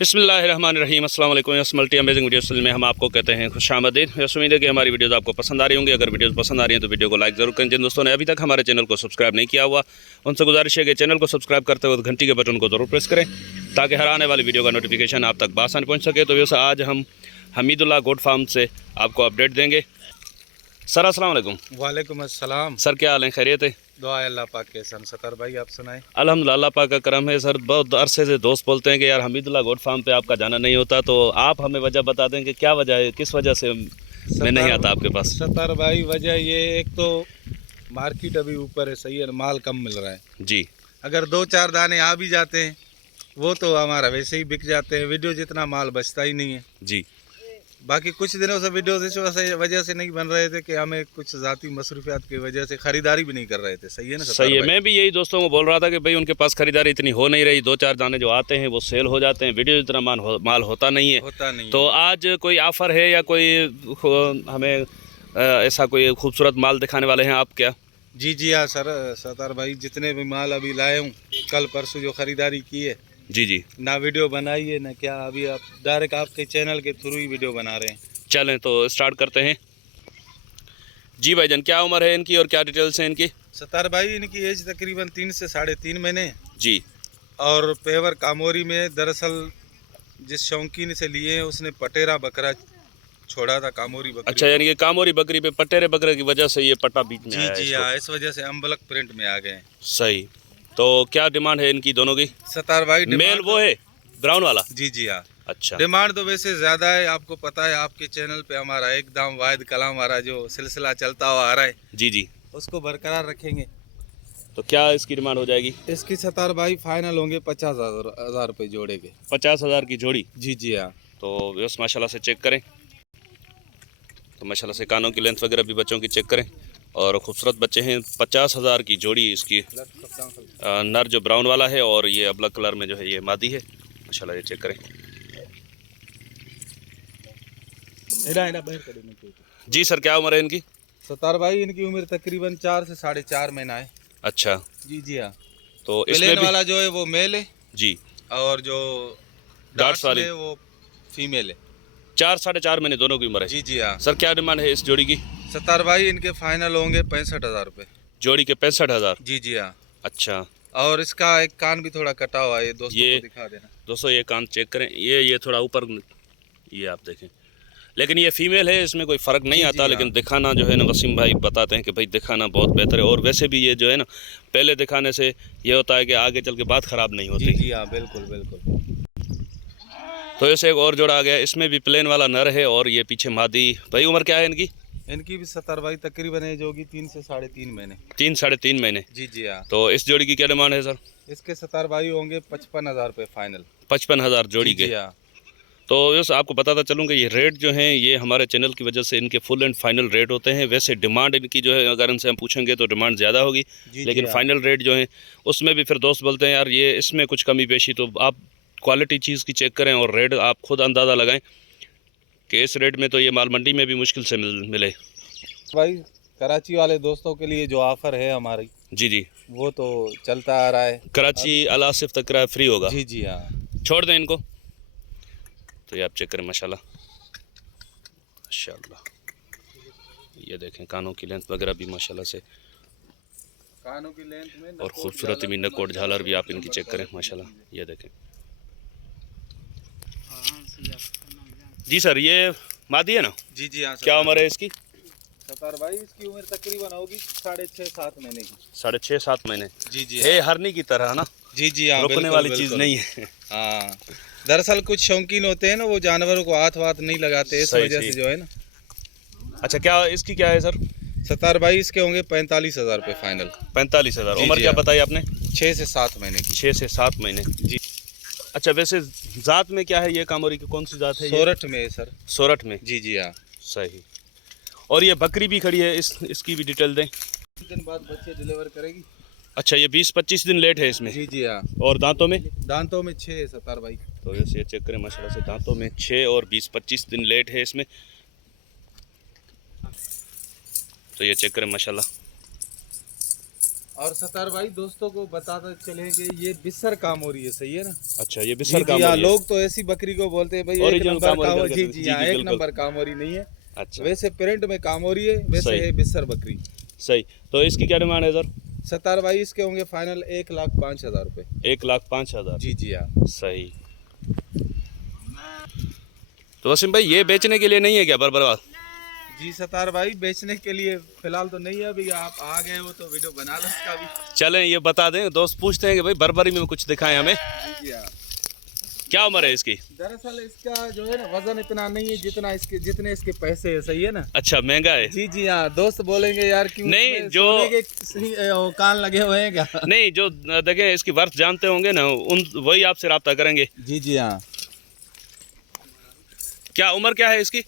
बिस्मिल्लाहिर्रहमानिर्रहीम अस्सलाम वालेकुम। इस मल्टी अमेजिंग वीडियोस में हम आपको कहते हैं खुशामदीद। यस, उम्मीद है कि हमारी वीडियोस आपको पसंद आ रही होंगी। अगर वीडियोस पसंद आ रही हैं तो वीडियो को लाइक ज़रूर करें। जिन दोस्तों ने अभी तक हमारे चैनल को सब्सक्राइब नहीं किया हुआ उनसे गुजारिश है कि चैनल को सब्सक्राइब करते वक्त घंटी के बटन को ज़रूर प्रेस करें ताकि हर आने वाली वीडियो का नोटिफिकेशन आप तक बआसानी पहुँच सके। तो वैसे आज हम हमीदुल्लाह गोट फार्म से आपको अपडेट देंगे। सर अस्सलाम वालेकुम। वालेकुम अस्सलाम। सर क्या हाल है, खैरियत है? दुआ है अल्लाह पाक के सन। सतर भाई आप सुनाएं। अल्हम्दुलिल्लाह अल्लाह पाक का करम है। सर बहुत अरसे से दोस्त बोलते हैं कि यार हमीदुल्लाह गोट फार्म पे आपका जाना नहीं होता, तो आप हमें वजह बता दें कि क्या वजह है, किस वजह से मैं नहीं आता आपके पास। सतर भाई वजह ये, एक तो मार्केट अभी ऊपर है, सही है, माल कम मिल रहा है जी। अगर दो चार दाने आ भी जाते हैं वो तो हमारा वैसे ही बिक जाते हैं, वीडियो जितना माल बचता ही नहीं है जी। बाकी कुछ दिनों से वीडियो इस वजह से नहीं बन रहे थे कि हमें कुछ ज़ाती मसरूफियात की वजह से ख़रीदारी भी नहीं कर रहे थे। सही है ना? सही है, मैं भी यही दोस्तों को बोल रहा था कि भाई उनके पास खरीदारी इतनी हो नहीं रही, दो चार दाने जो आते हैं वो सेल हो जाते हैं, वीडियो इतना माल होता नहीं है। तो आज कोई ऑफ़र है या कोई हमें ऐसा कोई खूबसूरत माल दिखाने वाले हैं आप क्या? जी हाँ सर। सतर भाई जितने भी माल अभी लाए हूँ, कल परसों जो ख़रीदारी की है, जी। ना वीडियो बनाई है ना क्या, अभी आप डायरेक्ट आपके चैनल के थ्रू ही वीडियो बना रहे हैं। चलें तो स्टार्ट करते हैं। जी भाईजान, क्या उम्र है इनकी और क्या डिटेल्स हैं इनकी? सतार भाई इनकी एज तकरीबन 3 से 3.5 महीने जी। और पेवर कामोरी में, दरअसल जिस शौकीन से लिए हैं उसने पटेरा बकरा छोड़ा था, कामोरी बकरी। अच्छा, यानी कि कामोरी बकरी पे पटेरे बकरे की वजह से ये पट्टा बीच में आया है जी हाँ, इस वजह से अम्बलक प्रिंट में आ गए हैं। सही। तो क्या डिमांड है इनकी दोनों की? सतार भाई मेल वो है ब्राउन वाला? जी हाँ। अच्छा। डिमांड तो वैसे ज़्यादा है, आपको पता है आपके चैनल पे हमारा एकदम वाहिद कलाम वाला जो सिलसिला चलता हुआ आ रहा है, जी। उसको बरकरार रखेंगे। तो क्या इसकी डिमांड हो जाएगी? इसकी सतार भाई फाइनल होंगे 50,000 रुपये जोड़े के। 50,000 की जोड़ी? जी हाँ। तो बस माशाल्लाह से चेक करें, तो माशाल्लाह से कानों की लेंथ वगैरह भी बच्चों की चेक करें और खूबसूरत बच्चे हैं। 50,000 की जोड़ी इसकी। नर जो ब्राउन वाला है और ये अबलक कलर में जो है ये मादी है। माशाल्लाह ये चेक करें। जी सर, क्या उम्र है इनकी? सतार भाई इनकी उम्र तकरीबन 4 से 4.5 महीना है। अच्छा। जी हाँ। तो इसमें प्लेन भी वाला जो है वो मेल है जी, और जो डार्ट्स वाली है वो फीमेल है। 4 साढ़े 4 महीने दोनों की उम्र है। जी हाँ। सर क्या डिमांड है इस जोड़ी की? सतार भाई इनके फाइनल होंगे 65,000 रुपये जोड़ी के 65,000? जी हाँ। अच्छा। और इसका एक कान भी थोड़ा कटा हुआ है, दोस्तों को दिखा देना। दोस्तों ये कान चेक करें, ये थोड़ा ऊपर, ये आप देखें। लेकिन ये फीमेल है, इसमें कोई फ़र्क नहीं आता। लेकिन दिखाना जो है ना, वसीम भाई बताते हैं कि भाई दिखाना बहुत बेहतर है। और वैसे भी ये जो है ना, पहले दिखाने से ये होता है कि आगे चल के बात ख़राब नहीं होती। जी हाँ, बिल्कुल। तो ऐसे एक और जोड़ा आ गया, इसमें भी प्लेन वाला नर है और ये पीछे मादी। भाई उम्र क्या है इनकी? इनकी भी सतार भाई तकरीबन एज होगी 3 से 3.5 महीने। 3 साढ़े 3 महीने? जी हाँ। तो इस जोड़ी की क्या डिमांड है सर? इसके सतार भाई होंगे 55,000 रुपये फाइनल। 55,000 जोड़ी के? हाँ। तो बस आपको बताता चलूँ कि ये रेट जो हैं ये हमारे चैनल की वजह से इनके फुल एंड फाइनल रेट होते हैं। वैसे डिमांड इनकी जो है अगर इनसे हम पूछेंगे तो डिमांड ज़्यादा होगी, लेकिन फाइनल रेट जो है उसमें भी फिर दोस्त बोलते हैं यार ये इसमें कुछ कमी पेशी। तो आप क्वालिटी चीज़ की चेक करें और रेट आप खुद अंदाज़ा लगाएं कि इस रेट में तो ये माल मंडी में भी मुश्किल से मिले। भाई कराची वाले दोस्तों के लिए जो ऑफ़र है हमारी, जी वो तो चलता आ रहा है। कराची अल आसिफ तक किराया फ्री होगा? जी हाँ। छोड़ दें इनको। तो ये आप चेक करें, माशाल्लाह ये देखें, कानों की लेंथ वगैरह भी माशाल्लाह से, कानों की लेंथ में और खूबसूरती भी, नकोट झालर भी आप इनकी चेक करें माशाल्लाह। ये देखें। जी सर, ये मादी है ना? जी हाँ। क्या उम्र है इसकी? सतार भाई इसकी उम्र तकरीबन होगी 6.5-7 महीने की। 6.5-7 महीने? जी है हरनी की तरह ना? जी हाँ, रुकने वाली चीज़ नहीं है। हाँ, दरअसल कुछ शौकीन होते हैं ना, वो जानवरों को हाथ नहीं लगाते, इस वजह से जो है ना। अच्छा, क्या इसकी क्या है सर? सतार भाई इसके होंगे 45,000 रुपये फाइनल। 45,000? उम्र क्या बताई आपने? 6 से 7 महीने की। 6 से 7 महीने जी। अच्छा, वैसे ज़ात में क्या है ये कामोरी की, कौन सी ज़ात है? सोरठ में है सर। सोरठ में? जी हाँ। सही। और ये बकरी भी खड़ी है, इसकी भी डिटेल दें। दिन बाद बच्चे डिलीवर करेगी। अच्छा, ये 20-25 दिन लेट है इसमें? जी हाँ। और दांतों में? दांतों में 6 है सतार भाई। तो वैसे ये चेक करें, माशाल्लाह से दांतों में 6 और 20-25 दिन लेट है इसमें। तो ये चेक करें माशाल्लाह। और सतार भाई दोस्तों को बताते चले कि ये बिस्सर कामोरी है, सही है ना? अच्छा, ये जी बिस्सर जी हाँ, कामोरी है। लोग तो ऐसी बकरी को बोलते हैं भाई एक ओरिजिनल नंबर कामोरी कामोरी। करके जी तो- जी हाँ, एक बिल्कुल। नंबर कामोरी नहीं है। अच्छा, वैसे प्रिंट में कामोरी है, वैसे सही। है बिस्सर बकरी। सही। तो इसकी क्या डिमांड है सर? सतार भाई इसके होंगे फाइनल 1,05,000 रुपये। 1,05,000। जी जी हाँ। सही। तो वसीम भाई ये बेचने के लिए नहीं है क्या बरबरवा? जी सतार भाई बेचने के लिए फिलहाल तो नहीं है, अभी आप आ गए हो तो वीडियो बना लो इसका भी। चलें ये बता दें, दोस्त पूछते हैं कि भाई बरबरी में कुछ दिखाएं हमें। जी हाँ। क्या उम्र है इसकी? दरअसल इसका जो है ना वजन इतना नहीं है जितने इसके पैसे है, सही है ना? अच्छा, महंगा है? जी जी हाँ। दोस्त बोलेंगे यार क्यों नहीं, इसमें जो- सोने के वो कान लगे हुए हैं क्या? नहीं, जो देखें इसकी वर्थ जानते होंगे ना, उन वही आपसे रब्ता करेंगे। जी जी हाँ। क्या उम्र क्या है इसकी?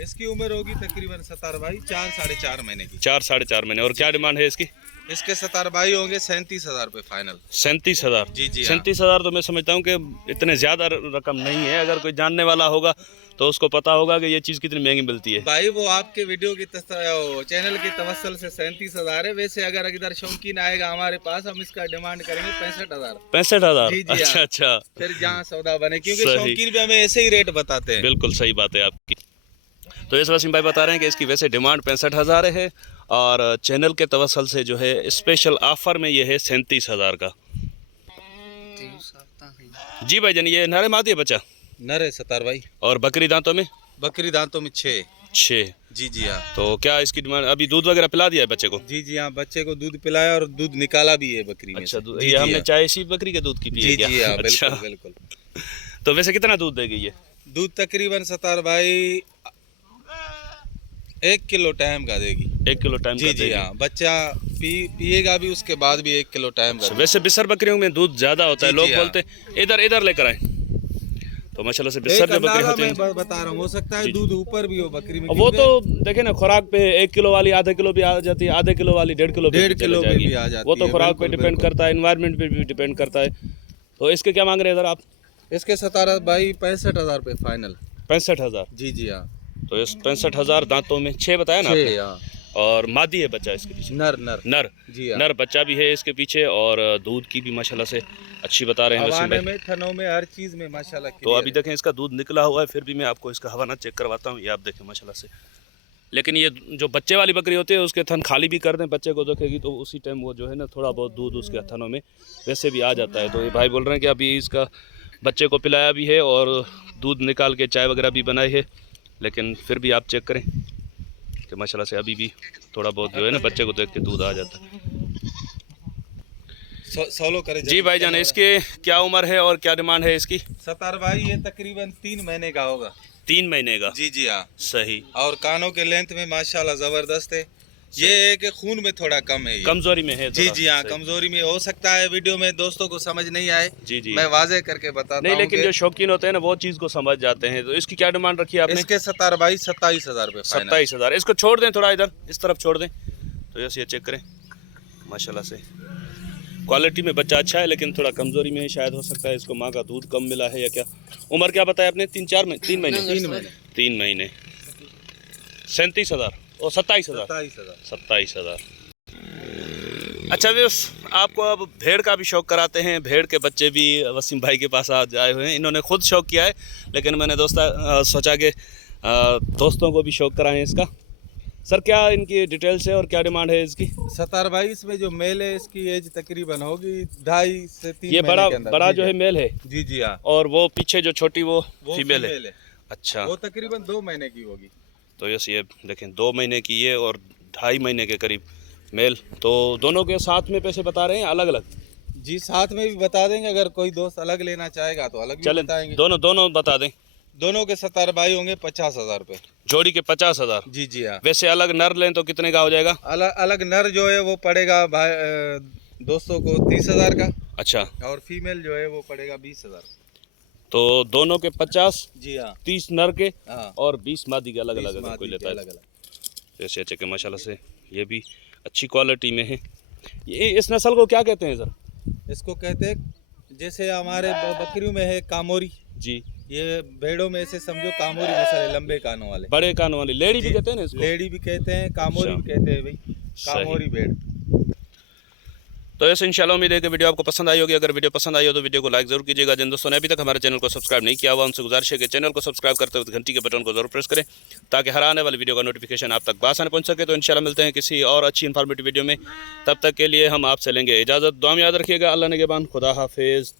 इसकी उम्र होगी तकरीबन सतार भाई 4-4.5 महीने की। 4-4.5 महीने। और क्या डिमांड है इसकी? इसके सतार भाई होंगे 37,000 रुपये फाइनल। 37,000। जी जी हाँ। 37,000 तो मैं समझता हूँ कि इतने ज़्यादा रकम नहीं है। अगर कोई जानने वाला होगा तो उसको पता होगा कि ये चीज़ कितनी महंगी मिलती है। भाई वो आपके वीडियो की चैनल की तवस्सल से 37,000 है। वैसे अगर इधर शौकीन आएगा हमारे पास, हम इसका डिमांड करेंगे 65,000। 65,000? जी जी हाँ। अच्छा अच्छा, फिर जहाँ सौदा बने, क्योंकि सही। शौकीन भी हमें ऐसे ही रेट बताते हैं। बिल्कुल सही बात है आपकी। तो इस वसीम भाई बता रहे हैं कि इसकी वैसे डिमांड 65,000 है और चैनल के तवसल से जो है स्पेशल ऑफर में ये है 37,000 का। जी भाईजान, ये नारे मादी है बच्चा? नर है सतार भाई। और बकरी दांतों में? बकरी दांतों में 6। 6। जी जी हाँ। तो क्या इसकी डिमांड? अभी दूध वगैरह पिला दिया है बच्चे को? जी जी हाँ, बच्चे को दूध पिलाया और दूध निकाला भी है बकरी में अच्छा, से। दूध जी ये जी हमने हाँ। चाय इसी बकरी के दूध की पी है जी क्या? जी हाँ, अच्छा, बिल्कुल बिल्कुल। तो वैसे कितना दूध देगी ये? दूध तकरीबन सतार भाई 1 किलो टाइम का देगी। 1 किलो टाइम जी का जी देगी। हाँ। बच्चा पिएगा भी, उसके बाद भी 1 किलो टाइम का। वैसे बिस्सर बकरियों में दूध ज्यादा होता है, जी, लोग जी, हाँ। बोलते हैं इधर लेकर आए। तो माशाल्लाह से बिस्सर जो बकरी होती है, मैं बता रहा हूँ, हो सकता है दूध ऊपर भी हो बकरी में। वो तो देखे ना, खुराक पे 1 किलो वाली आधा किलो भी आ जाती है, आधे किलो वाली 1.5 किलो पे 1.5 भी किलो चली पे जाएगी। भी आ जाती वो तो है, खुराक पे बिल्कुल, डिपेंड बिल्कुल। करता है, एनवायरनमेंट पे भी डिपेंड करता है। तो इसके क्या मांग रहे हैं इधर आप? इसके सतारा भाई 65,000 रुपये फाइनल। 65,000। जी जी हाँ। तो इस 65,000 दांतों में 6 बताया ना आपने? 6 हाँ। और मादी है बच्चा इसके पीछे? नर नर। नर। जी हाँ। नर बच्चा भी है इसके पीछे और दूध की भी माशाल्लाह से अच्छी बता रहे हैं वसीम हवाने भाई। में, थनों में, हर चीज में माशाल्लाह। तो अभी देखें इसका दूध निकला हुआ है, फिर भी मैं आपको इसका हवाना चेक करवाता हूँ। ये आप देखें माशाल्लाह से। लेकिन ये जो बच्चे वाली बकरी होती है उसके थन खाली भी कर दें, बच्चे को देखेगी तो उसी टाइम वो जो है ना थोड़ा बहुत दूध उसके थनों में वैसे भी आ जाता है। तो ये भाई बोल रहे हैं कि अभी इसका बच्चे को पिलाया भी है और दूध निकाल के चाय वगैरह भी बनाई है, लेकिन फिर भी आप चेक करें कि माशाल्लाह से अभी भी थोड़ा बहुत जो है ना बच्चे को देख के दूध आ जाता है। सोलो करे जी भाईजान, इसके क्या उम्र है और क्या डिमांड है इसकी? सतार भाई ये तकरीबन 3 महीने का होगा। 3 महीने का? जी जी हाँ। सही। और कानों के लेंथ में माशाल्लाह जबरदस्त है। ये है कि खून में थोड़ा कम है, ये कमजोरी में है जी थोड़ा। जी हाँ, सही। कमजोरी में हो सकता है वीडियो में दोस्तों को समझ नहीं आए। जी जी। मैं वाजे करके बताता नहीं, हूँ लेकिन जो शौकीन होते हैं ना वो चीज़ को समझ जाते हैं। तो इसकी क्या डिमांड रखी है आपने? इसके सतार भाई 27,000 रुपये फाइनल। 27,000। इसको छोड़ दें थोड़ा, इधर इस तरफ छोड़ दें तो ये चेक करें माशाल्लाह से। क्वालिटी में बच्चा अच्छा है लेकिन थोड़ा कमजोरी में है, शायद हो सकता है इसको माँ का दूध कम मिला है या क्या। उम्र क्या बताया आपने? 3 महीने? 3 महीने। 37,000 और 27,000। 27,000। अच्छा व्यस, आपको अब भेड़ का भी शौक़ कराते हैं। भेड़ के बच्चे भी वसीम भाई के पास आज आए हुए हैं। इन्होंने खुद शौक़ किया है, लेकिन मैंने सोचा कि दोस्तों को भी शौक़ कराएं इसका। सर क्या इनकी डिटेल्स है और क्या डिमांड है इसकी? सतार भाई इसमें जो मेल है इसकी एज तकरीबन होगी 2.5 से 3 ये महीने के अंदर। बड़ा जो है मेल है जी जी हाँ। और वो पीछे जो छोटी वो वो फीमेल है। अच्छा, वो तकरीबन 2 महीने की होगी। तो यस, ये देखें 2 महीने की ये और 2.5 महीने के करीब मेल। तो दोनों के साथ में पैसे बता रहे हैं अलग अलग? जी साथ में भी बता देंगे, अगर कोई दोस्त अलग लेना चाहेगा तो अलग भी चलें, बताएंगे। दोनों बता दें। दोनों के सतार भाई होंगे 50,000 रुपये जोड़ी के 50,000। जी जी हाँ। वैसे अलग नर लें तो कितने का हो जाएगा? अलग अलग नर जो है वो पड़ेगा भाई दोस्तों को 30,000 का, अच्छा, और फीमेल जो है वो पड़ेगा 20,000। तो दोनों के 50, जी हाँ 30 नर के हाँ। और 20 मादी के अलग अलग अगर कोई लेता है अलग अलग। जैसे अच्छे के माशाल्लाह से ये भी अच्छी क्वालिटी में है। ये इस नस्ल को क्या कहते हैं सर? इसको कहते हैं जैसे हमारे बकरियों में है कामोरी, जी, ये भेड़ों में से समझो कामोरी नस्ल है, लंबे कानों वाले। बड़े कानों वाली लेडी भी जी, कहते हैं ना इसको? लेडी भी कहते हैं, कामोरी अच्छा। भी कहते हैं भाई, कामोरी भेड़। तो ऐसे इंशाल्लाह उम्मीद है कि वीडियो आपको पसंद आई होगी। अगर वीडियो पसंद आई हो तो वीडियो को लाइक जरूर कीजिएगा। जिन दोस्तों ने अभी तक हमारे चैनल को सब्सक्राइब नहीं किया हुआ उनसे गुजारिश है कि चैनल को सब्सक्राइब करते हुए घंटी के बटन को जरूर प्रेस करें ताकि हर आने वाली वीडियो का नोटिफिकेशन आप तक आसानी पहुंच सके। तो इंशाल्लाह मिलते हैं किसी और अच्छी इन्फॉर्मेटिव वीडियो में, तब तक के लिए हम आपसे लेंगे इजाज़त। दुआ में याद रखिएगा। अल्लाह ने के बान, खुदा हाफिज़।